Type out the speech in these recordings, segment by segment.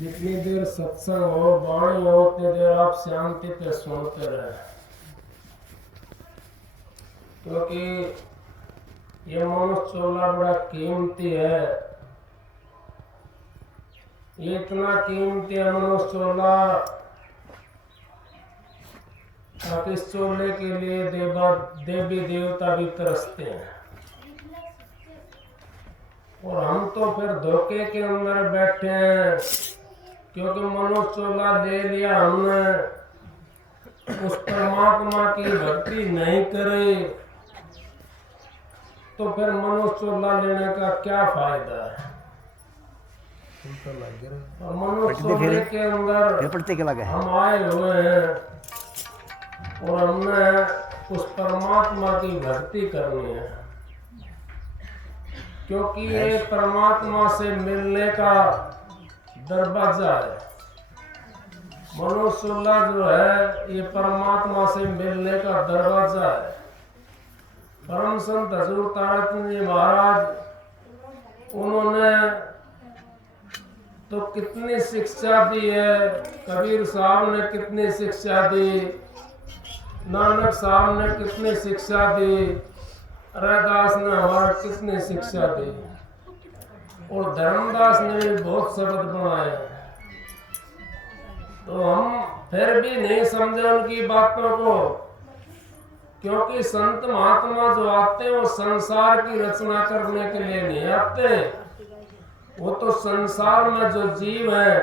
जितनी देर सत्संग हो, वाणी हो, उतनी देर आप शांति पे सुनते रहे, क्योंकि ये मनुष्य चोला बड़ा कीमती है। ये इतना कीमती है मनुष्य चोला, आप इस चोले के लिए देवी देवता भी तरसते हैं। और हम तो फिर धोखे के अंदर बैठे हैं, क्योंकि मनुष्य चोला ले लिया हमने, उस परमात्मा की भक्ति नहीं करे तो फिर मनुष्य चोला लेने का क्या फायदा है। और मनुष्य चोले के अंदर हम आए हुए हैं और हमने उस परमात्मा की भक्ति करनी है, क्योंकि ये परमात्मा से मिलने का दरवाजा है। मनुष्य चोला जो है ये परमात्मा से मिलने का दरवाजा है। परम संत हजूर ताराचंद जी महाराज, उन्होंने तो कितनी शिक्षा दी है। कबीर साहब ने कितनी शिक्षा दी, नानक साहब ने कितनी शिक्षा दी, रैदास ने हमारा कितनी शिक्षा दी, और धर्मदास ने भी बहुत शब्द बनाए। तो हम फिर भी नहीं समझे उनकी बातों को, क्योंकि संत महात्मा जो आते हैं वो संसार की रचना करने के लिए नहीं आते। वो तो संसार में जो जीव है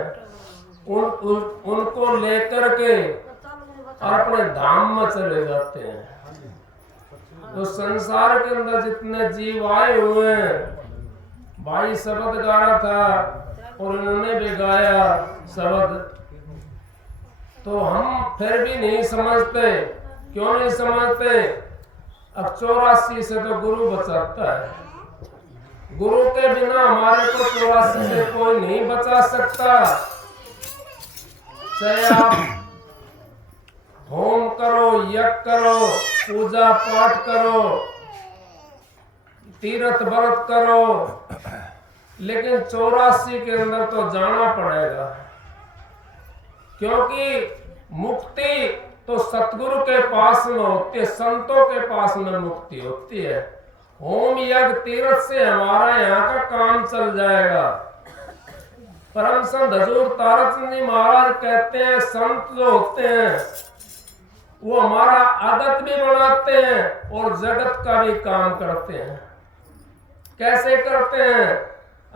उनको लेकर के अपने धाम में चले जाते हैं। तो संसार के अंदर जितने जीव आए हुए हैं, भाई शब्द गा रहा था और उन्होंने भी गाया शब्द, तो हम फिर भी नहीं समझते। क्यों नहीं समझते? अब 84 से तो गुरु बचाता है, गुरु के बिना हमारे को 84 से कोई नहीं बचा सकता। चाहे आप होम करो, यज्ञ करो, पूजा पाठ करो, तीर्थ व्रत करो, लेकिन 84 के अंदर तो जाना पड़ेगा, क्योंकि मुक्ति तो सतगुरु के पास में होती है, संतों के पास में मुक्ति होती है। होम यज्ञ तीर्थ से हमारा यहाँ का काम चल जाएगा। परम संत हजूर ताराचंद जी महाराज कहते हैं, संत जो होते हैं वो हमारा आदत भी बनाते हैं और जगत का भी काम करते हैं। कैसे करते हैं?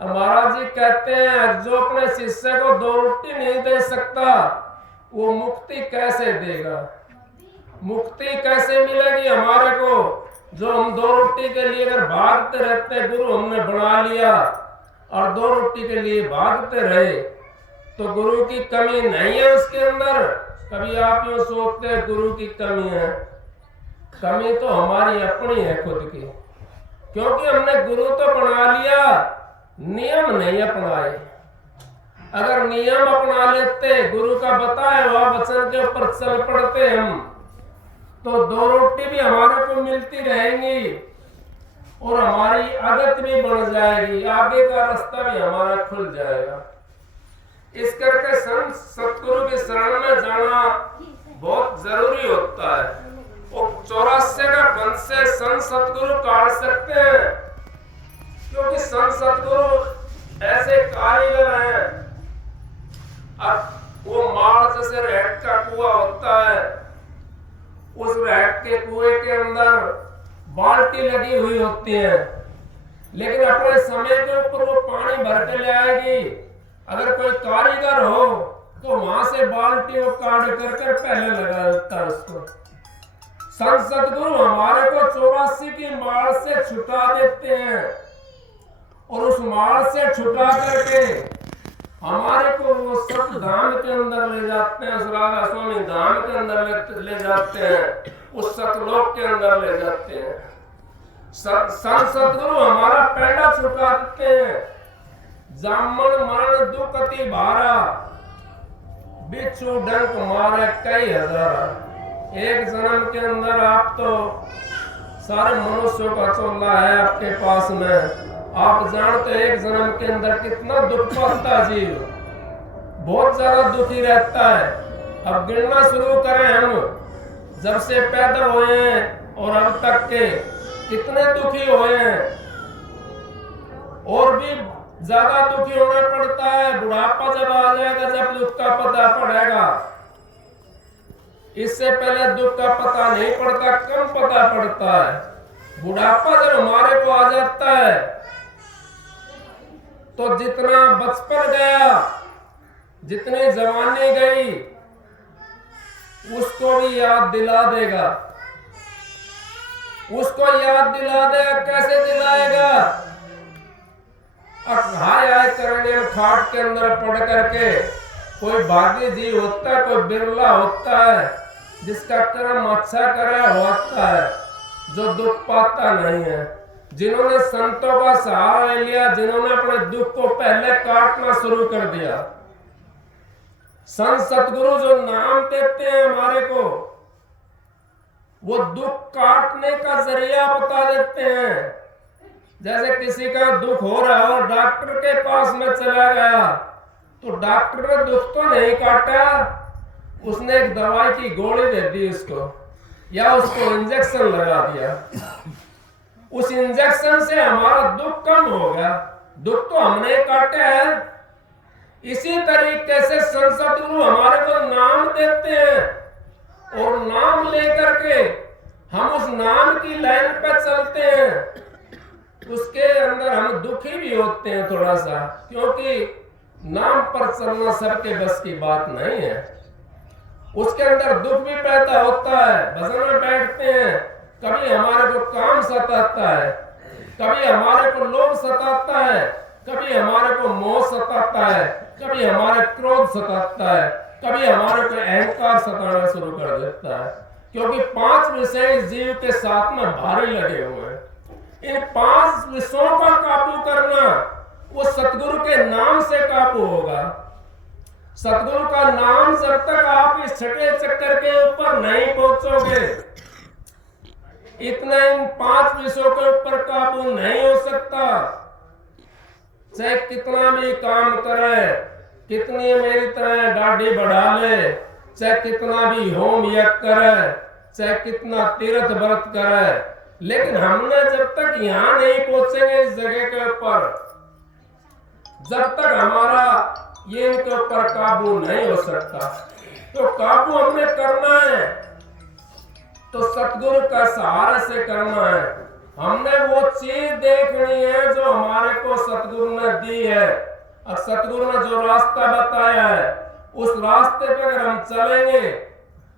महाराज जी कहते हैं, जो अपने शिष्य को 2 रोटी नहीं दे सकता वो मुक्ति कैसे देगा? मुक्ति कैसे मिलेगी हमारे को, जो हम 2 रोटी के लिए अगर भागते रहते, गुरु हमने बना लिया और 2 रोटी के लिए भागते रहे, तो गुरु की कमी नहीं है उसके अंदर। कभी आप यूं सोचते हैं गुरु की कमी है, कमी तो हमारी अपनी है खुद की, क्योंकि हमने गुरु तो बना लिया, नियम नहीं अपनाए। अगर नियम अपना लेते, गुरु का बताया हुआ वचन के ऊपर चल पड़ते हम, तो 2 रोटी भी हमारे को मिलती रहेंगी और हमारी आदत भी बन जाएगी, आगे का रास्ता भी हमारा खुल जाएगा। इस करके संत सतगुरु की शरण में जाना बहुत जरूरी होता है। और 84 का वंश से संत सतगुरु काट सकते हैं, क्योंकि संत सतगुरु ऐसे कारीगर हैं। अब वो माड़ जैसे रेत का कुआं होता है, उस रेत के कुएं के अंदर बाल्टी लगी हुई होती है, लेकिन अपने समय के ऊपर वो पानी भर के ले आएगी। अगर कोई कारीगर हो तो वहां से बाल्टी को काट करके पहले लगा देता है उसको। संत सतगुरु हमारे को 84 की मार से छुटा देते हैं, और उस मार से छुटा करके हमारे को वो सत धाम के अंदर ले जाते हैं, उस राधा स्वामी धाम के अंदर ले जाते हैं, उस सतलोक के अंदर ले जाते हैं। संत सतगुरु हमारा पैंडा छुटा देते हैं। जामन मरण दुख अति भारा, बिच्छू डंक मारे कई हजारा। एक जन्म के अंदर आप तो सारे मनुष्यों का चोला है आपके पास में। आप जानते एक जन्म के अंदर कितना दुख पड़ता जीव, बहुत ज्यादा दुखी रहता है। अब गिनना शुरू करें हम, जब से पैदा हुए हैं और अब तक के कितने दुखी हुए हैं। और भी ज्यादा दुखी होना पड़ता है बुढ़ापा जब आ जाएगा, जब दुख का पता पड़ेगा। इससे पहले दुख का पता नहीं पड़ता, कम पता पड़ता है। बुढ़ापा जब हमारे को आ जाता है तो जितना बचपन गया, जितनी जवानी गई, उसको भी याद दिला देगा। उसको याद दिला देगा। कैसे दिलाएगा? हाय हाय करने खाट के अंदर पड़ करके कोई भाग्य जीव होता है, कोई बिरला होता है जिसका कर्म अच्छा करा होता है, जो दुख पाता नहीं है। जिन्होंने संतों का सहारा लिया, जिन्होंने अपने दुख को पहले काटना शुरू कर दिया। संत सतगुरु जो नाम देते हैं हमारे को, वो दुख काटने का जरिया बता देते हैं। जैसे किसी का दुख हो रहा हो, डॉक्टर के पास में चला गया तो डॉक्टर ने दुख तो नहीं काटा, उसने एक दवाई की गोली दे दी उसको, या उसको इंजेक्शन लगा दिया। उस इंजेक्शन से हमारा दुख कम हो गया। दुख तो हमने काटे हैं। इसी तरीके से संत सतगुरु हमारे को नाम देते हैं और नाम लेकर के हम उस नाम की लाइन पर चलते हैं। उसके अंदर हम दुखी भी होते हैं थोड़ा सा, क्योंकि नाम पर चलना सबके बस की बात नहीं है। उसके अंदर दुख भी पैदा होता है। भजन में बैठते हैं, कभी हमारे को काम सताता है, कभी हमारे को लोभ सताता है, कभी हमारे को मोह सताता है, कभी हमारे क्रोध सताता है, कभी हमारे को अहंकार सताना शुरू कर देता है। क्योंकि 5 विषय इस जीव के साथ में भारी लगे हुए हैं। इन 5 विषयों का काबू करना वो सतगुरु के नाम से काबू होगा। सतगुरु का नाम जब तक आप इस छठे चक्कर के ऊपर नहीं पहुंचोगे, इतना इन 5 विषयों के ऊपर काबू नहीं हो सकता। चाहे कितना भी काम करे, कितनी मेरी तरह दाढ़ी बढ़ा ले, चाहे कितना भी होम यज्ञ करे, चाहे कितना तीर्थ व्रत करे, लेकिन हमने जब तक यहाँ नहीं पहुंचेंगे इस जगह के ऊपर, जब तक हमारा ये इनके ऊपर काबू नहीं हो सकता। तो काबू हमने करना है तो सतगुरु का सहारा से करना है। हमने वो चीज देखनी है जो हमारे को सतगुरु ने दी है, और सतगुरु ने जो रास्ता बताया है उस रास्ते पे अगर हम चलेंगे,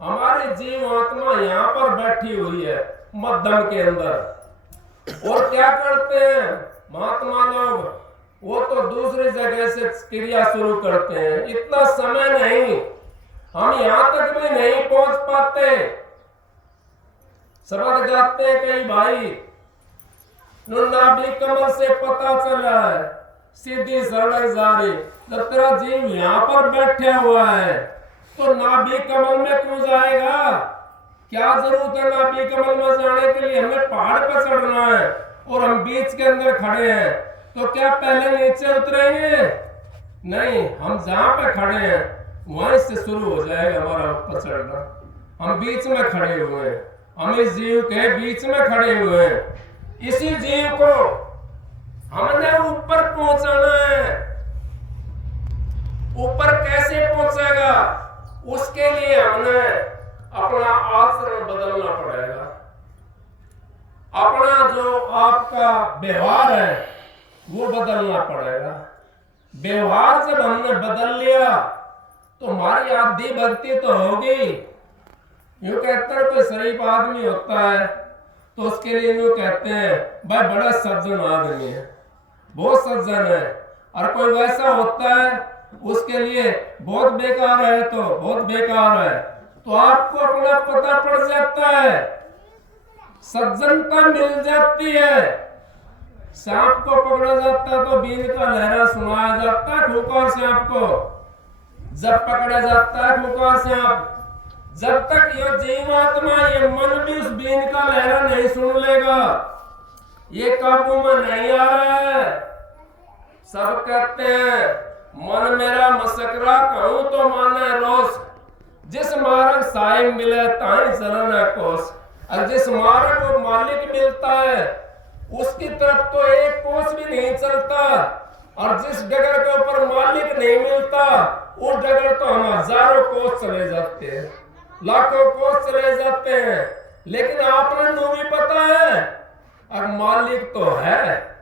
हमारी जीव आत्मा यहाँ पर बैठी हुई है मध्यम के अंदर। और क्या करते हैं महात्मा लोग, वो तो दूसरी जगह से क्रिया शुरू करते हैं। इतना समय नहीं, हम यहाँ तक भी नहीं पहुंच पाते। शब्द गाते हैं कई भाई, नाभि कमल से पता चला है सीधी सड़क जारी। जब तेरा जीव यहाँ पर बैठे हुआ है तो नाभि कमल में क्यों जाएगा? क्या जरूरत है नाभि कमल में जाने के लिए? हमें पहाड़ पर चढ़ना है और हम बीच के अंदर खड़े हैं, तो क्या पहले नीचे उतरेंगे? नहीं, हम जहां पे खड़े हैं वहीं से शुरू हो जाएगा हमारा ऊपर चढ़ना। हम बीच में खड़े हुए हैं, हम इस जीव के बीच में खड़े हुए हैं। इसी जीव को हमने ऊपर पहुंचाना है। ऊपर कैसे पहुंचेगा? उसके लिए हमने अपना आचरण बदलना पड़ेगा। अपना जो आपका व्यवहार है वो बदलना पड़ेगा। व्यवहार जब हमने बदल लिया तो हमारी आधी भक्ति तो होगी। यूं कहते हैं कोई शरीफ आदमी होता है तो उसके लिए यूं कहते हैं भाई बड़ा सज्जन आदमी है, बहुत सज्जन है। और कोई वैसा होता है उसके लिए बहुत बेकार है तो बहुत बेकार है। तो आपको अपना पता पड़ जाता है, सज्जनता मिल जाती है। सांप को पकड़ा जाता है तो बीन का लहरा सुनाया जाता है ठोकर से आपको। जब पकड़ा जाता है ठोकर से आप, जब तक ये जीवात्मा ये मन भी उस बीन का लहरा नहीं सुन लेगा, ये काबू में नहीं आ रहा है। सब कहते हैं मन मेरा मसकरा कहूं तो माने रोस। जिस मार्ग साहिब मिले ताई चलना कोस। और जिस मार्ग को मालिक मिलता है उसकी तरफ तो एक कोस भी नहीं चलता, और जिस डगर के ऊपर मालिक नहीं मिलता उस डगर तो हम हजारों कोस चले जाते हैं, लाखों कोस चले जाते हैं। लेकिन आपने नो भी पता है और मालिक तो है,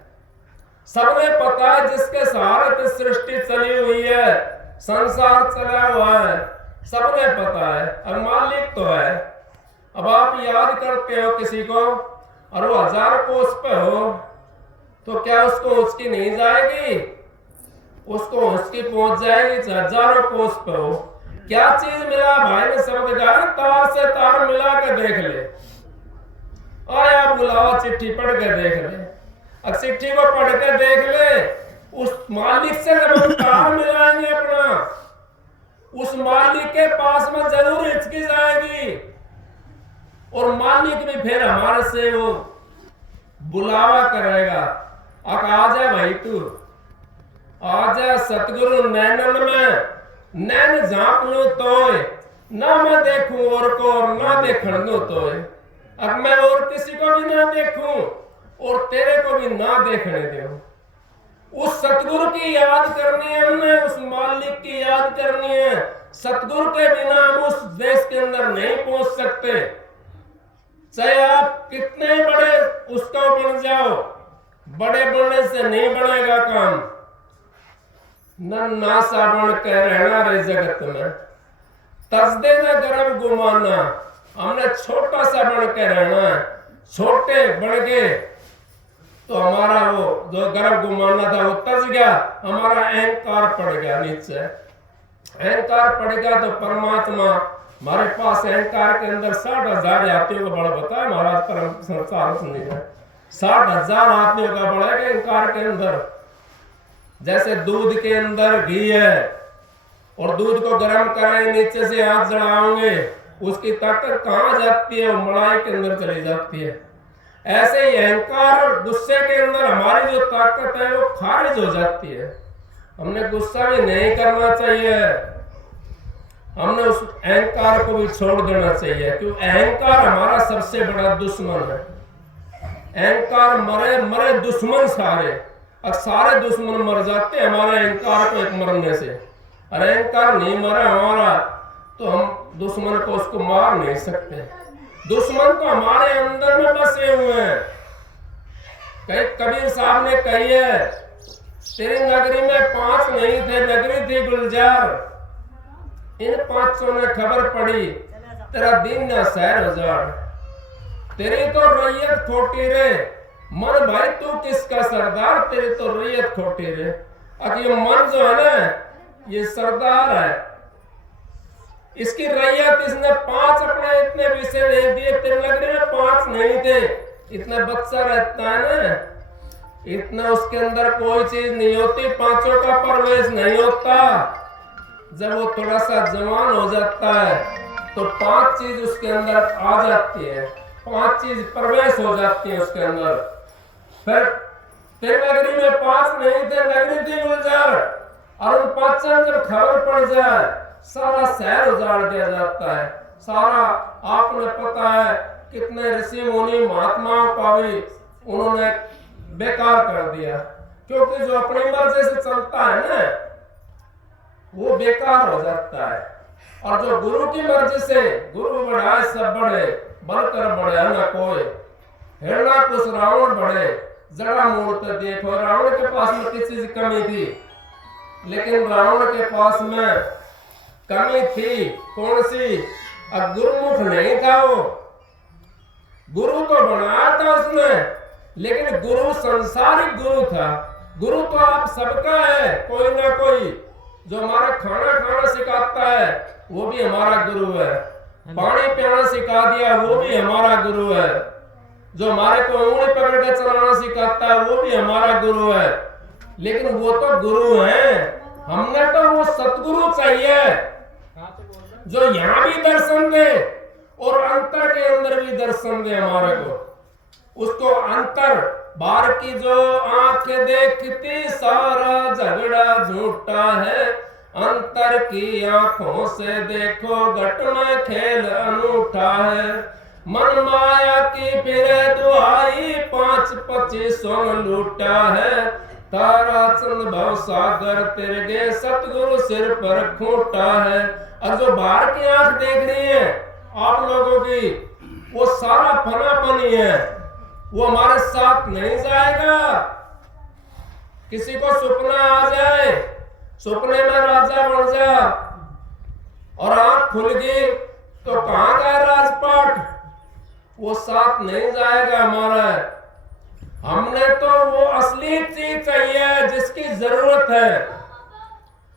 सबने पता है जिसके सहारे तो सृष्टि चली हुई है, संसार चला हुआ है, सबने पता है और मालिक तो है। अब आप याद करते हो किसी को और वो 1000 कोस पे हो तो क्या उसको उसकी नहीं जाएगी? उसको उसकी पहुंच जाएगी, हजारों कोस पे हो। क्या चीज मिला? भाई ने शब्द कहा तार से तार मिला के देख ले, आया बुलावा चिट्ठी पढ़ के देख ले। अब चिट्ठी को पढ़ के देख ले, उस मालिक से जब हम तार मिलाएंगे अपना, उस मालिक के पास में जरूर हिचकी जाएगी और मालिक भी फिर हमारे से वो बुलावा करेगा, अब आजा भाई तू आजा सतगुरु नैनन में, नैन झांप लू तोय, ना मैं देखूं और को और ना देखण दो तोय। अब मैं और किसी को भी ना देखूं और तेरे को भी ना देखने दूं। उस सतगुरु की याद करनी है हमने, उस मालिक की याद करनी है। सतगुरु के बिना हम उस देश के अंदर नहीं पहुंच सकते, चाहे आप कितने बड़े उसका बन जाओ, बड़े बनने से नहीं बनेगा काम। नन्ना सा बन के रहना रे जगत में, तजदे न गर्भ गुमाना, हमने छोटा सा बन के रहना है। छोटे बन गए तो हमारा वो जो गर्भ गुमाना था वो तज गया, हमारा अहंकार पड़ गया नीचे। अहंकार पड़ गया तो परमात्मा हमारे पास अहंकार के अंदर 60,000 यात्रियों का बड़ा बताया महाराज परम संसार सुनी है। 60,000 यात्रियों का बड़ा है अहंकार के अंदर। जैसे दूध के अंदर घी है और दूध को गर्म करें नीचे से हाथ जलाओगे, उसकी ताकत कहाँ जाती है? वो मलाई के अंदर चली जाती है। ऐसे ही अहंकार और गुस्से के अंदर हमारी जो ताकत है वो खारिज हो जाती है। हमने गुस्सा भी नहीं करना चाहिए, हमने उस अहंकार को भी छोड़ देना चाहिए, क्योंकि अहंकार हमारा सबसे बड़ा दुश्मन है। अहंकार मरे मरे दुश्मन सारे, और सारे दुश्मन मर जाते हैं हमारे अहंकार को एक मरने से। और अहंकार नहीं मरा हमारा तो हम दुश्मन को उसको मार नहीं सकते। दुश्मन तो हमारे अंदर में बसे हुए हैं। कबीर साहब ने कही है, तेरी नगरी में 5 नहीं थे, नगरी थी गुलजार, इन 500 ने खबर पड़ी, तेरा दिन न शहर उजाड़। तेरी तो रैयत खोटी रे, मन भाई तू किसका सरदार, तेरी तो रैयत खोटी रे। अब ये मन जो है ना, ये सरदार है, इसकी रैयत इसने 5 अपने इतने विषय दे दिए। तेरे नगरी में 5 नहीं थे, इतना बच्चा रहता है ना, इतना उसके अंदर कोई चीज नहीं होती, 5 का प्रवेश नहीं होता। जब वो थोड़ा सा जवान हो जाता है तो 5 चीज उसके अंदर आ जाती है, 5 चीज प्रवेश हो जाती है उसके अंदर। फिर तेरे नगरी में 5 नहीं थे, नगरी थी गुलजार, और उन 5 जब खबर पड़ जाए सारा शहर उजाड़ दिया जाता है। सारा आपने पता है कितने ऋषि मुनि महात्माओं का भी उन्होंने बेकार कर दिया, क्योंकि जो अपनी मर्जी से चलता है ना वो बेकार हो जाता है। और जो गुरु की मर्जी से, गुरु बढ़ाए सब बढ़े, बलकर बढ़े न कोई, हिरणा कुछ रावण बढ़े, जड़ा मूर्त देखो। रावण के पास में किसी चीज कमी थी, लेकिन रावण के पास में कमी थी कौन सी? अब गुरुमुख नहीं था वो, गुरु तो बनाया था उसने, लेकिन गुरु संसारिक गुरु था। गुरु तो आप सबका है, कोई ना कोई। जो हमारा खाना खाना सिखाता है वो भी हमारा गुरु है, पानी पीना सिखा दिया वो भी हमारा गुरु है, जो हमारे को उंगली पकड़ के चलाना सिखाता है वो भी हमारा गुरु है। लेकिन वो तो गुरु है, हमने तो वो सतगुरु चाहिए जो यहाँ भी दर्शन दे और अंतर के अंदर भी दर्शन दे हमारे को। उसको अंतर बाहर की जो आंखें देखती सारा झगड़ा झूठा है, अंतर की आंखों से देखो घटना खेल अनूठा है। मन माया की फिरे दुहाई, 5-25 लूटा है, तारा चंद भव सागर तिरगे सतगुरु सिर पर खूंटा है। और जो बाहर की आंख देख रही है आप लोगों की, वो सारा फना फनी है, वो हमारे साथ नहीं जाएगा। किसी को सपना आ जाए, सपने में राजा बन जा और आंख खुल गई तो कहां गया राजपाट, वो साथ नहीं जाएगा हमारा। हमने तो वो असली चीज चाहिए जिसकी जरूरत है,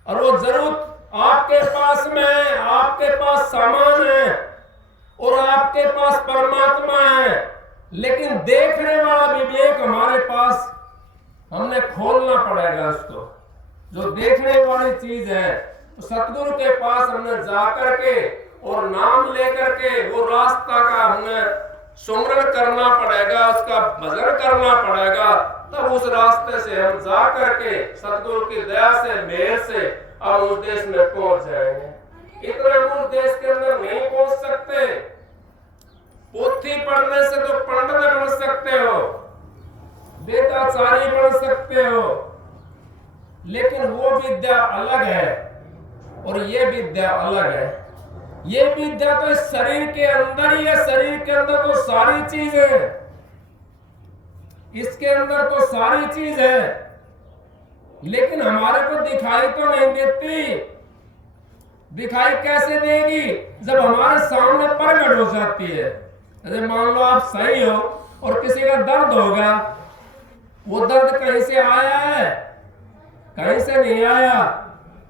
और वो जरूरत आपके पास में है, आपके पास सामान है और आपके पास परमात्मा है, लेकिन देखने वाला विवेक हमारे पास, हमने खोलना पड़ेगा उसको। जो देखने वाली चीज है तो सतगुरु के पास हमने जाकर के और नाम लेकर के वो रास्ता का हमने सुमरण करना पड़ेगा, उसका भजन करना पड़ेगा, तब उस रास्ते से हम जा करके सतगुरु की दया से, मेहर से और उस देश में पहुंच जाएंगे। इतने उस देश के अंदर नहीं पहुंच सकते। पोथी पढ़ने से तो पंडित बन सकते हो, वेदाचारी बन सकते हो, लेकिन वो विद्या अलग है और ये विद्या अलग है। ये विद्या तो इस शरीर के अंदर ही है, शरीर के अंदर तो सारी चीज है, इसके अंदर तो सारी चीज है, लेकिन हमारे को दिखाई तो नहीं देती। दिखाई कैसे देगी? जब हमारे सामने प्रकट हो जाती है। अरे मान लो आप सही हो और किसी का दर्द होगा, वो दर्द कहीं से आया है? कहीं से नहीं आया,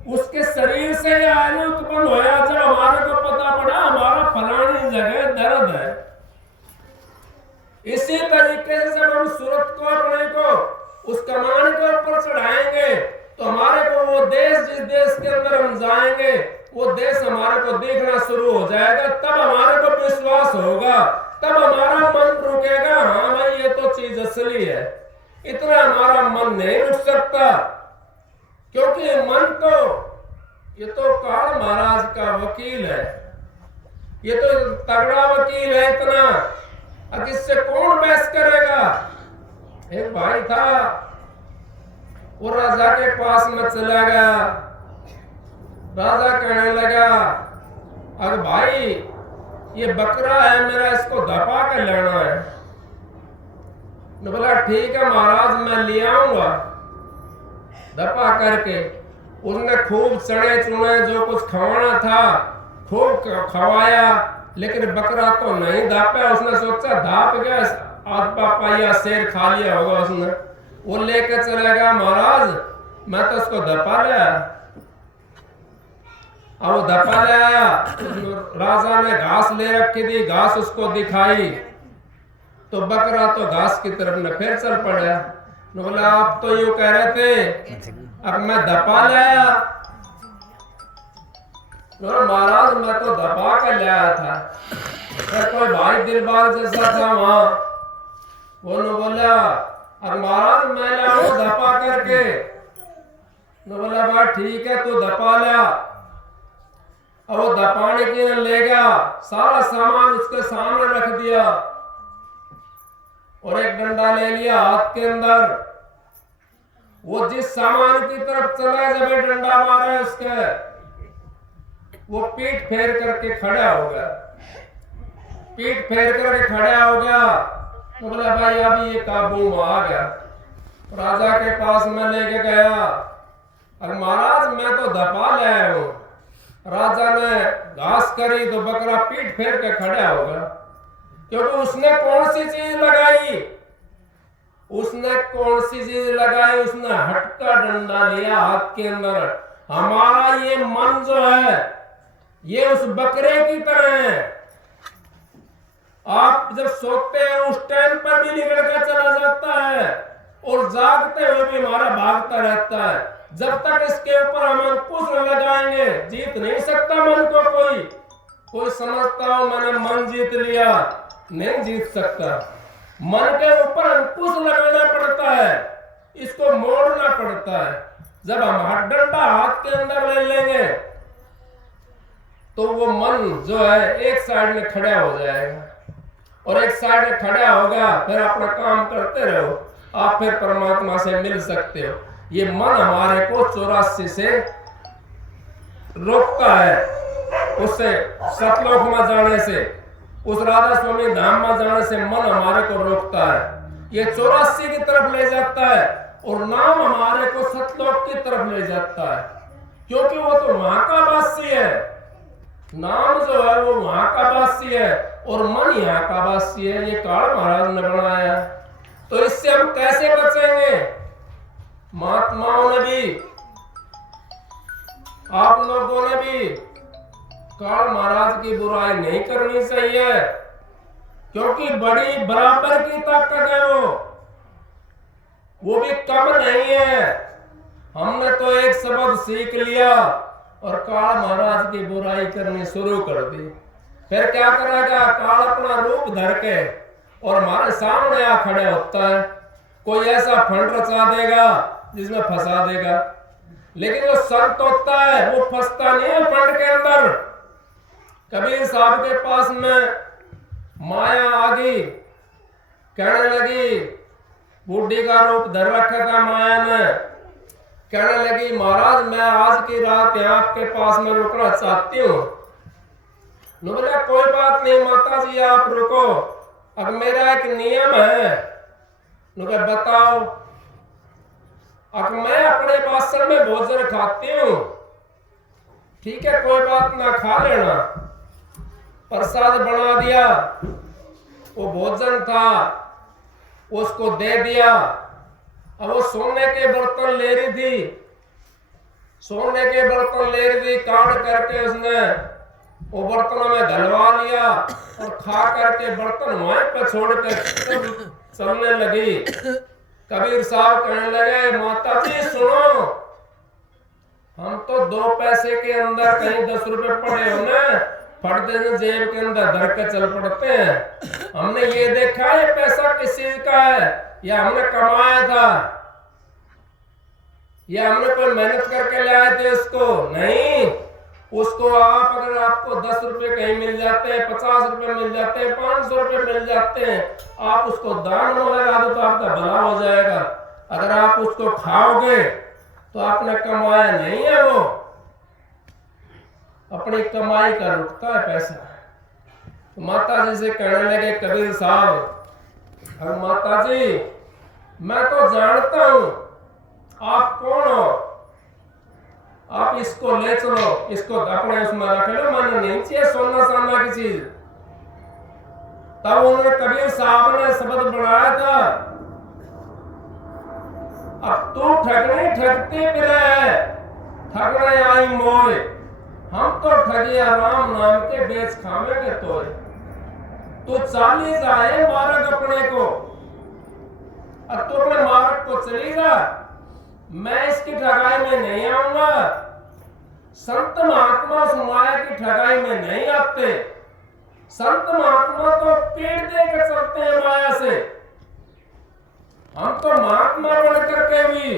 उसके शरीर से आया, उत्पन्न होया। जब हमारे को पता पड़ा हमारा फलानी जगह दर्द है। इसी तरीके से जब हम सूरत को अपने को उस कमान के ऊपर चढ़ाएंगे तो हमारे को वो देश, जिस देश के अंदर हम जाएंगे वो देश हमारे को देखना शुरू हो जाएगा। तब हमारे को विश्वास होगा, तब हमारा मन रुकेगा, हाँ भाई ये तो चीज असली है। इतना हमारा मन नहीं रुक सकता, क्योंकि मन तो, ये तो काल महाराज का वकील है, ये तो तगड़ा वकील है इतना, अब इससे कौन बहस करेगा। एक भाई था, वो राजा के पास में चला गया। राजा कहने लगा, अरे भाई ये बकरा है मेरा, इसको दबा के लेना है। ने बोला ठीक है महाराज मैं ले आऊंगा। दबा करके उसने खूब चने चुने जो कुछ खवाना था खूब खवाया, लेकिन बकरा तो नहीं दापा। उसने सोचा दाप गया, आध पापा या शेर खा लिया होगा उसने। वो लेके चले गया, महाराज मैं तो उसको दपा लिया। अब वो दपा लिया, राजा ने घास ले रखी थी, घास उसको दिखाई तो बकरा तो घास की तरफ न फिर चल पड़ा। बोला आप तो यूं कह रहे थे, अब मैं दपा लाया। महाराज मैं तो दबा कर ले आया था। फिर कोई भाई दिलबाग जैसा था वहां, वो ने बोला अब महाराज मैं लाऊं दपा करके। बोला भाई ठीक है तू दपा ला। अब वो दपाने के लिए ले गया, सारा सामान उसके सामने रख दिया और एक डंडा ले लिया हाथ के अंदर। वो जिस सामान की तरफ चला, जब डंडा मारा उसके, वो पीठ फेर करके खड़ा हो गया। पीठ फेर करके खड़ा हो गया तो बोला भाई अभी ये काबू में आ गया। राजा के पास में लेके गया, और महाराज मैं तो दपा ले आया हूं। राजा ने घास करी तो बकरा पीठ फेर के खड़ा हो गया, क्योंकि उसने कौन सी चीज लगाई? उसने कौन सी चीज लगाई? उसने हटका डंडा लिया हाथ के अंदर। हमारा ये मन जो है ये उस बकरे की तरह है। आप जब सोते हैं उस टाइम पर भी निकल कर चला जाता है और जागते हुए भी हमारा भागता रहता है। जब तक इसके ऊपर हम अंकुश न लगाएंगे जीत नहीं सकता मन को कोई। कोई समझता हो मैंने मन जीत लिया, नहीं जीत सकता। मन के ऊपर अंकुश लगाना पड़ता है, इसको मोड़ना पड़ता है। जब हम हाथ डंडा हाथ के अंदर ले लेंगे तो वो मन जो है एक साइड में खड़ा हो जाएगा, और एक साइड में खड़ा होगा, फिर अपना काम करते रहो, आप फिर परमात्मा से मिल सकते हो। ये मन हमारे को 84 से रोकता है, उससे सतलोक में जाने से, उस राधा स्वामी धाम में जाने से मन हमारे को रोकता है। ये 84 की तरफ ले जाता है, और नाम हमारे को सतलोक की तरफ ले जाता है, क्योंकि वो तो वहां का वासी है। नाम जो है वो वहां का वासी है, और मन यहाँ का वासी है। ये काल महाराज ने बनाया। तो इससे हम कैसे बचेंगे? महात्माओं ने भी, आप लोगों ने भी काल महाराज की बुराई नहीं करनी चाहिए, क्योंकि बड़ी बराबर की ताकत है वो भी कम नहीं है। हमने तो एक शब्द सीख लिया और काल महाराज की बुराई करनी शुरू कर दी। फिर क्या करेगा? काल अपना रूप धर के और हमारे सामने आ खड़े होता है। कोई ऐसा फंड रचा देगा जिसमें फंसा देगा, लेकिन जो संत होता है वो फंसता नहीं है फंड के अंदर। कबीर साहब के पास में माया आ गई, कहने लगी, बूढ़ी का रूप धर रखा था माया ने, कहने लगी, महाराज मैं आज की रात यहाँ आपके पास में रुकना चाहती हूँ। बोला कोई बात नहीं माता जी, आप रुको, अब मेरा एक नियम है। बताओ। अब मैं अपने वासन में भोजन खाती हूँ, ठीक है, कोई बात ना, खा लेना। प्रसाद बना दिया, वो भोजन था, उसको दे दिया। अब वो सोने के बर्तन ले रही थी, सोने के बर्तन ले रही थी, काट करके उसने वो बर्तनों में धलवा लिया और खा करके बर्तन वहीं पे छोड़ के चलने लगी। कबीर साहब कहने लगे, माता जी सुनो, हम तो 2 पैसे के अंदर कहीं 10 रुपए पड़े हो ना, फटते से जेब के अंदर धर के चल पड़ते हैं। हमने ये देखा ये पैसा किस चीज का है, या हमने कमाया था, या हमने कोई मेहनत करके ले आए थे इसको? नहीं, उसको आप अगर आपको 10 रुपए कहीं मिल जाते हैं, 50 रुपए मिल जाते हैं, 500 रुपए मिल जाते हैं, आप उसको दान में लगा दो तो आपका भला हो जाएगा। अगर आप उसको खाओगे तो आपने कमाया नहीं है, वो अपनी कमाई का रुकता है पैसा। तो माता जी से कहने लगे कबीर साहब, अरे माता जी मैं तो जानता हूं आप कौन हो, आप इसको ले चलो, इसको अपने उसमें रख लो, मैंने नहीं चाहिए सोना साना की चीज। तब उन्होंने कबीर साहब ने शब्द बनाया था, अब तू ठगने ठगते फिरे, ठगने आई मोए, हम तो ठगिया राम नाम के बेच खावे के तोय। तू चाली जाए मार्ग अपने को, अब तू अपने मार्ग को चली जा, मैं इसकी ठगाई में नहीं आऊंगा। संत महात्मा उस माया की ठगाई में नहीं आते। संत महात्मा तो पेड़ देकर चलते हैं माया से। हम तो महात्मा बन करके भी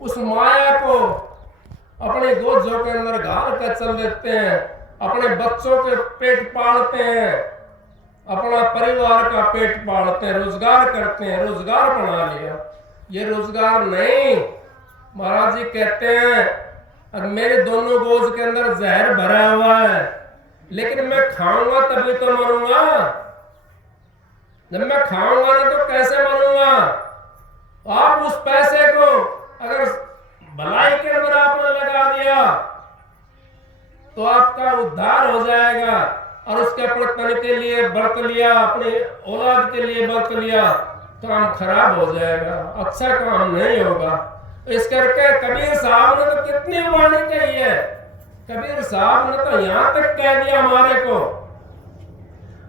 उस माया को अपने गोझों के अंदर घाल कर चल देते हैं, अपने बच्चों के पेट पालते हैं, अपना परिवार का पेट पालते हैं, रोजगार करते हैं, रोजगार बना लिया। ये रोजगार नहीं। महाराज जी कहते हैं अब मेरे दोनों गोज के अंदर जहर भरा हुआ है, लेकिन मैं खाऊंगा तभी तो मरूंगा। जब मैं खाऊंगा ना तो कैसे मरूंगा? आप उस पैसे को अगर भलाई के अंदर आपने लगा दिया तो आपका उद्धार हो जाएगा, और उसके अपने तन के लिए बरत लिया, अपने औलाद के लिए बरत लिया, काम खराब हो जाएगा, अच्छा काम नहीं होगा। इस करके कबीर साहब ने तो कितनी वाणी कही है। कबीर साहब ने तो यहां तक कह दिया हमारे को,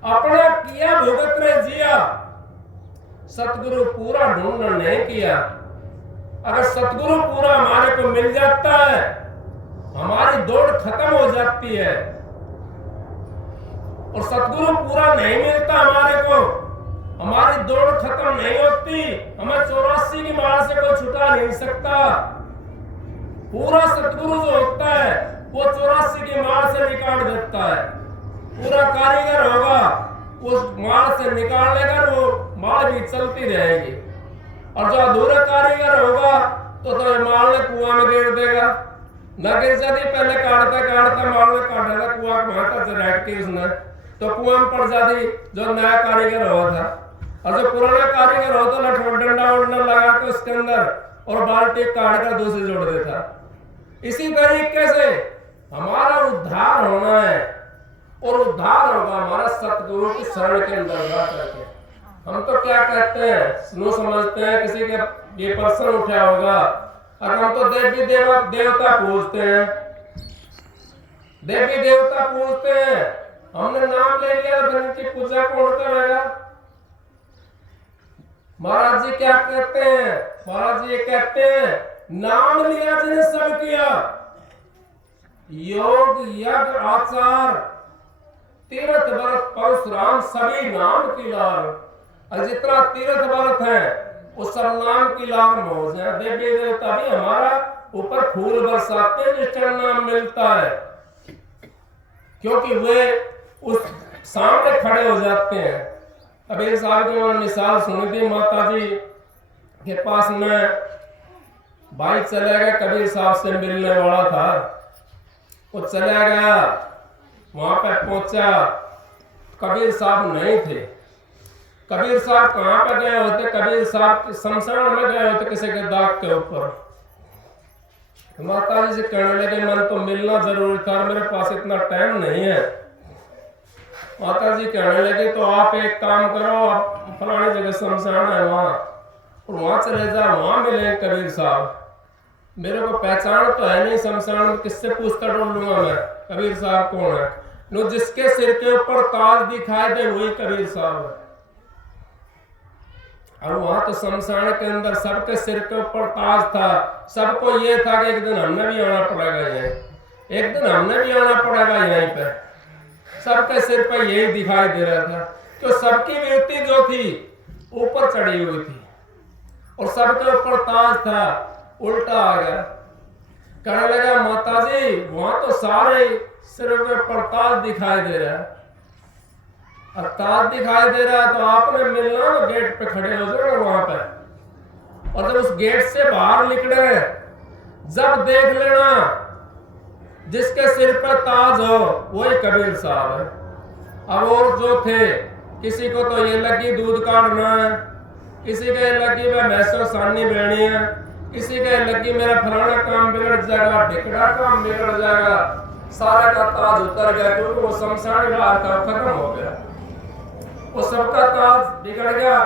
अपना किया भुगत रे जिया, सतगुरु पूरा ढूंढना नहीं किया। अगर सतगुरु पूरा हमारे को मिल जाता है, हमारी दौड़ खत्म हो जाती है। और सतगुरु पूरा नहीं मिलता हमारे को, हमारी दौड़ खत्म नहीं होती। हमें 84 की मार से कोई छुटा नहीं सकता। पूरा सतगुरु जो होता है वो 84 की मार से निकाल देता है। पूरा कारीगर होगा उस मार से निकाल लेगा, वो मार भी चलती रहेगी। और जो अधूरा कारीगर होगा तो मार ने कुआं में गिर देगा। न गिर जाती, पहले काटते काटते मार ने काट देगा कुआं भाटा से रैट के उसने, तो कुआं में पड़ जाती जो नया कारीगर हुआ था। और जो पुराना कारीगर होता ना डंडा उड़ना लगा के उसके अंदर और बाल्टी काट कर दूसरी जोड़ देता। इसी तरीके से हमारा उद्धार होना है, और उद्धार होगा हमारा सतगुरु की शरण के अंदर जा करके। हम तो क्या कहते हैं, सुनो समझते हैं, किसी के ये प्रश्न उठा होगा, और हम तो देवी देवता पूजते हैं, देवी देवता पूजते हैं, हमने नाम ले लिया तो इनकी पूजा कौन करेगा? महाराज जी क्या कहते हैं? महाराज जी ये कहते हैं, नाम लिया जिन्हें सब किया, योग यज्ञ आचार तीर्थ व्रत परशुराम सभी नाम की लार। और जितना तीर्थ व्रत है वो सब नाम की लार मौज है। देवी देवता भी हमारा ऊपर फूल बरसाते हैं जिस टाइम नाम मिलता है, क्योंकि वे उस सामने खड़े हो जाते हैं। कबीर साहब की मैंने मिसाल सुनी थी, माता जी के पास में भाई चला गया, कबीर साहब से मिलने वाला था, वो चला गया, वहां पर पहुंचा, कबीर साहब नहीं थे। कबीर साहब कहाँ पे गए होते? कबीर साहब शमशान में गए होते किसी के दाग के ऊपर। तो माता जी से कहने लगे, मन तो मिलना जरूरी था, मेरे पास इतना टाइम नहीं है। माता जी कहने लगे, तो आप एक काम करो, आप फलानी जगह शमशान है वहां, और वहां चले जाओ, वहां मिले कबीर साहब। मेरे को पहचान तो है नहीं शमशान में, किससे पूछता ढूंढ लूंगा मैं कबीर साहब कौन है? नो, जिसके सिर के ऊपर ताज दिखाई दे वही कबीर साहब है। और वहां तो शमशान के अंदर सबके सिर के ऊपर ताज था, सबको ये था कि एक दिन हमने भी आना पड़ेगा यहीं, एक दिन हमने भी आना पड़ेगा यहीं पे। सबके सिर पर यही दिखाई दे रहा था, तो सबकी वृत्ति जो थी ऊपर चढ़ी हुई थी, और सबके ऊपर ताज था, उल्टा आ गया। कहने लगा, माता जी वहां तो सारे सिर के ऊपर ताज दिखाई दे रहा है, और ताज दिखाई दे रहा है तो आपने मिलना तो गेट पे खड़े हो जाओ वहां पे, और जब उस गेट से बाहर निकले जब देख लेना जिसके सिर पर ताज हो वही कबीर साहब है। अब और जो थे, किसी को तो ये लगी दूध काटना है, किसी के लगी मैं भैंसों सानी बेनी है, किसी के लगी मेरा फलाना काम बिगड़ जाएगा, ढिकड़ा काम बिगड़ जाएगा, सारा का ताज उतर गया, क्योंकि वो शमशान घाट का खत्म हो गया, वो सबका ताज बिगड़ गया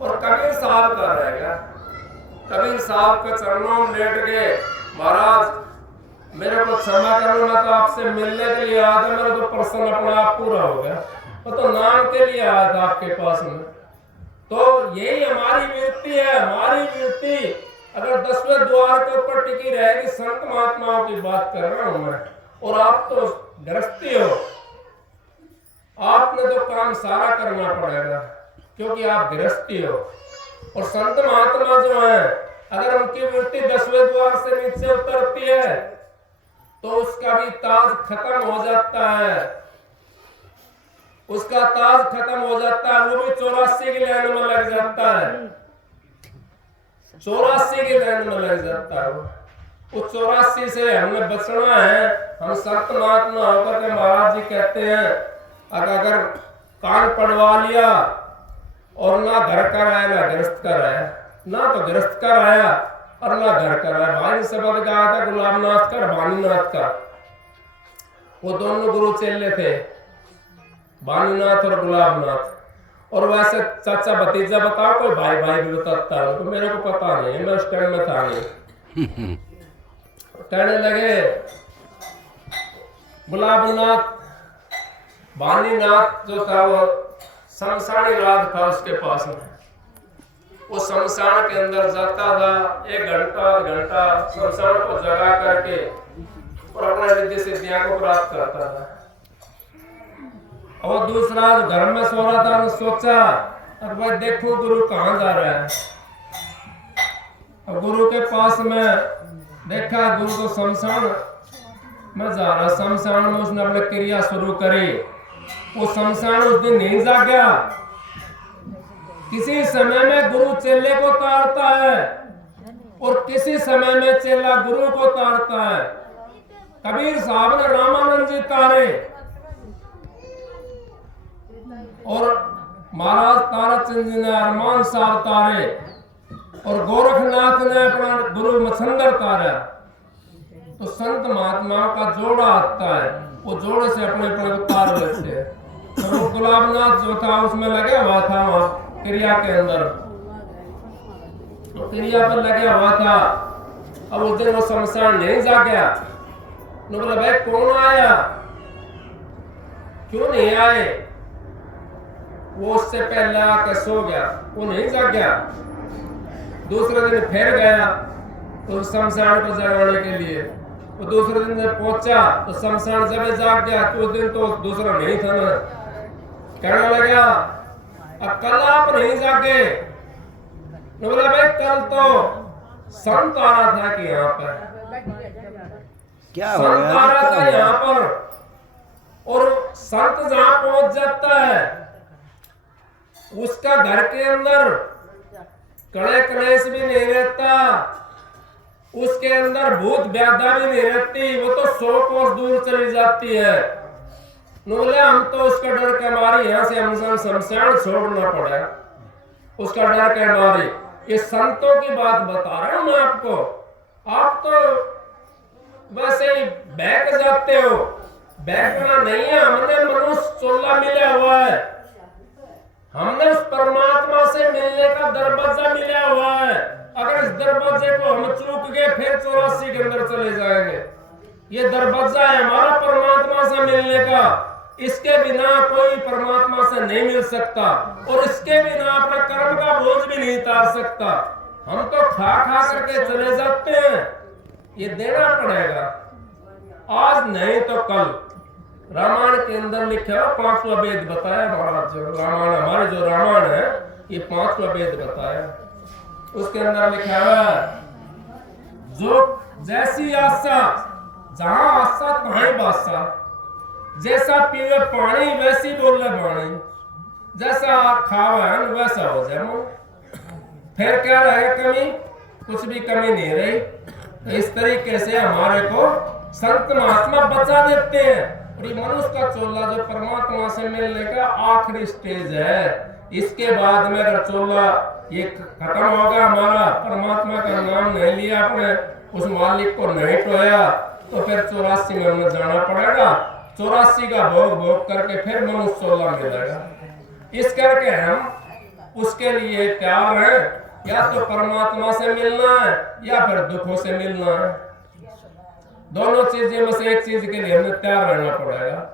और कबीर साहब का रह गया। कबीर साहब के चरणों में लेट गए, महाराज मेरे को क्षमा करो, मैं तो आपसे मिलने के लिए आया था, मेरा तो प्रश्न अपना आप पूरा हो गया, वो तो नाम के लिए आया था आपके पास में। तो यही हमारी वृत्ति है, हमारी वृत्ति अगर 10वें द्वार के ऊपर टिकी रहेगी, संत महात्माओं की बात कर रहा हूं मैं, और आप तो गृहस्थी हो, आपने तो काम सारा करना पड़ेगा क्योंकि आप गृहस्थी हो। और संत महात्मा जो है, अगर उनकी वृत्ति 10वें द्वार से नीचे उतरती है तो उसका भी ताज खत्म हो जाता है, उसका ताज खत्म हो जाता है, वो भी 84 की लाइन में लग जाता है, 84 की लाइन में लग जाता है। उस 84 से हमें बचना है। हम संत महात्मा होकर के महाराज जी कहते हैं, अगर कान पढ़वा लिया और ना घर का रहा ना गृहस्थ का रहा, ना तो गृहस्थ का रहा और ना घर का रहा। भाई शब्द कहा था गुलाबनाथ का, भानीनाथ का, वो दोनों गुरु चेले थे, भानीनाथ और गुलाबनाथ। और वैसे चाचा भतीजा बताओ, कोई भाई भाई भी बताता है, तो मेरे को पता नहीं, मैं उस टाइम में था नहीं। कहने लगे गुलाबनाथ, भानीनाथ जो था वो शमशानी राग था उसके पास में, वो शमशान के अंदर जाता था, 1 घंटा 1 घंटा शमशान को जगा करके और अपने रिद्धि सिद्धियां को प्राप्त करता था। और दूसरा जो घर में सो रहा था, सोचा अब भाई देखो गुरु कहाँ जा रहा है। और गुरु के पास में देखा गुरु को शमशान में जा रहा, शमशान में उसने अपने क्रिया शुरू करी। वो शमशान उस दिन नहीं जागा। किसी समय में गुरु चेले को तारता है और किसी समय में चेला गुरु को तारता है। कबीर साहब ने रामानंद जी तारे और महाराज ताराचंद जी ने अरमान साहब तारे और गोरखनाथ ने अपना गुरु मच्छंदर तारा। तो संत महात्माओं का जोड़ा आता है, वो जोड़े से अपने अपने को तार लेते हैं। तो वो गुलाबनाथ जो था उसमें लगा हुआ था, वहां क्रिया के अंदर तो क्रिया पर लगा हुआ था। अब उस दिन वो शमशान नहीं जा गया। बोला भाई कौन आया, क्यों नहीं आए? वो उससे पहले आके सो गया, वो नहीं जाग गया। दूसरे दिन फिर गया तो शमशान को जगाने के लिए। वो दूसरे दिन जब पहुंचा तो शमशान जब जाग गया तो उस दिन तो दूसरा नहीं था ना। कहने लगा अब कल आप नहीं जागे। बोला भाई कल तो संत आ रहा था कि यहाँ पर क्या संत आ रहा था यहाँ पर, और संत जहां पहुंच जाता है उसका घर के अंदर कड़े कलेश भी नहीं रहता, उसके अंदर भूत व्याधा भी नहीं रहती। वो तो 100 कोस दूर चली जाती है। बोले हम तो उसका डर के मारे यहाँ से हम शमशान छोड़ना पड़ा, उसका डर के मारे। ये संतों की बात बता रहा हूं मैं आपको। आप तो वैसे ही बहक जाते हो, बहकना नहीं है। हमने मनुष्य चोला मिला हुआ है, हमने उस परमात्मा से मिलने का दरवाजा मिला हुआ है। अगर इस दरवाजे को हम चूक गए फिर 84 के अंदर चले जाएंगे। ये दरवाजा है हमारा परमात्मा से मिलने का। इसके बिना कोई परमात्मा से नहीं मिल सकता और इसके बिना अपना कर्म का बोझ भी नहीं उतार सकता। हम तो खा खा करके चले जाते हैं, ये देना पड़ेगा आज नहीं तो कल। रामायण के अंदर लिखा है 5वां वेद बताया महाराज। जो रामायण हमारे जो रामायण है ये 5वां वेद बताया। उसके अंदर लिखा है जो जैसी आशा जहां आशा तहां बासा, जैसा पीवे पानी वैसी बोले वाणी, जैसा खावे वैसा हो जाए। फिर क्या रहेगा कमी? कुछ भी कमी नहीं रही। तो इस तरीके से हमारे को संत महात्मा बचा देते हैं। और ये मनुष्य का चोला जो परमात्मा से मिलने का आखिरी स्टेज है। इसके बाद में अगर चोला ये खत्म होगा, हमारा परमात्मा का नाम नहीं लिया, अपने उस मालिक को नहीं टोया, तो फिर 84 में हमें जाना पड़ेगा। 84 का भोग भोग करके फिर मनुष्य चोला मिलेगा। इस करके हम उसके लिए तैयार हैं, या तो परमात्मा से मिलना है या फिर दुखों से मिलना है। दोनों चीजें में से एक चीज के लिए हमें तैयार रहना पड़ेगा।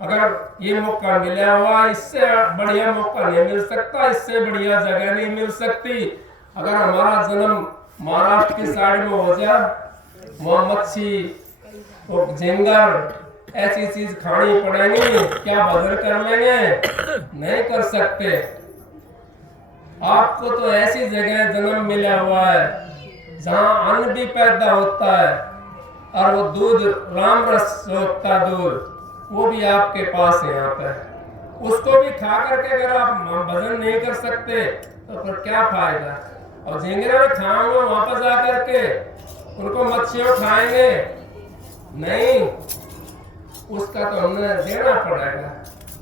अगर ये मौका मिला हुआ, इससे बढ़िया मौका नहीं मिल सकता, इससे बढ़िया जगह नहीं मिल सकती। अगर हमारा जन्म महाराष्ट्र की साइड में हो जाए, वहाँ मच्छी और झींगर ऐसी चीज खानी पड़ेगी, क्या बदल कर लेंगे? नहीं कर सकते। आपको तो ऐसी जगह जन्म मिला हुआ है जहाँ अन्न भी पैदा होता है और वो दूध राम रस होता दूध, वो भी आपके पास है यहाँ पे। उसको भी खा करके अगर आप भजन नहीं कर सकते तो फिर क्या फायदा? और झींगरे में खाएंगे वहां पर जा करके, उनको मच्छियों खाएंगे नहीं, उसका तो हमें देना पड़ेगा।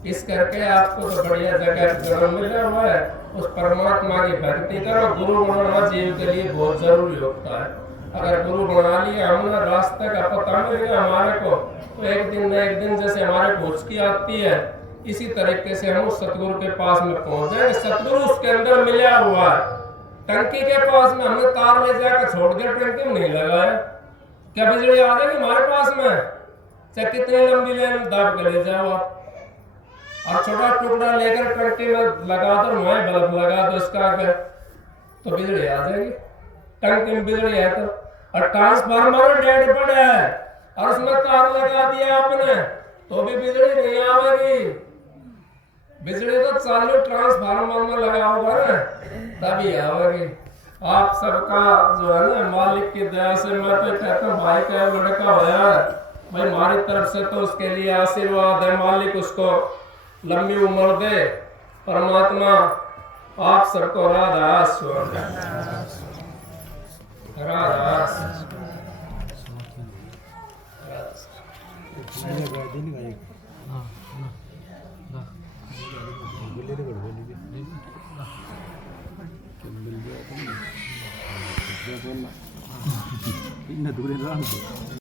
इस करके आपको तो बढ़िया जगह जन्म मिला हुआ है, उस परमात्मा की भक्ति करो। गुरु बनाना जीव के लिए बहुत जरूरी होता है। अगर गुरु बना लिया हमने, रास्ते का पता मिल गया हमारे को, तो एक दिन न एक दिन जैसे हमारे को उसकी आती है, इसी तरीके से हम उस सतगुरु के पास में पहुंच जाएंगे। सतगुरु उसके अंदर मिला हुआ है। टंकी के पास में हमने तार ले जाकर छोड़ दिया, टंकी में नहीं लगाया, क्या बिजली आ जाएगी हमारे पास में? चाहे कितनी लंबी लाइन दाब के ले जाओ आप, और छोटा टुकड़ा लेकर टंकी में लगा दो, वहीं बल्ब लगा दो इसका, तो बिजली आ जाएगी। टंकी में बिजली है तो, और ट्रांसफार्मर डेड पड़ा है और उसमें तार लगा दिया आपने तो भी बिजली नहीं आवेगी। बिजली तो चालू ट्रांसफार्मर में लगा होगा ना, तभी आवेगी। आप सबका जो है ना मालिक की दया से मैं तो कहता हूँ भाई का लड़का होया है भाई, हमारी तरफ से तो उसके लिए आशीर्वाद है, मालिक उसको लंबी उम्र दे, परमात्मा आप सबको राधा स्वर्ग राधा। ഇന്ന ദൂരം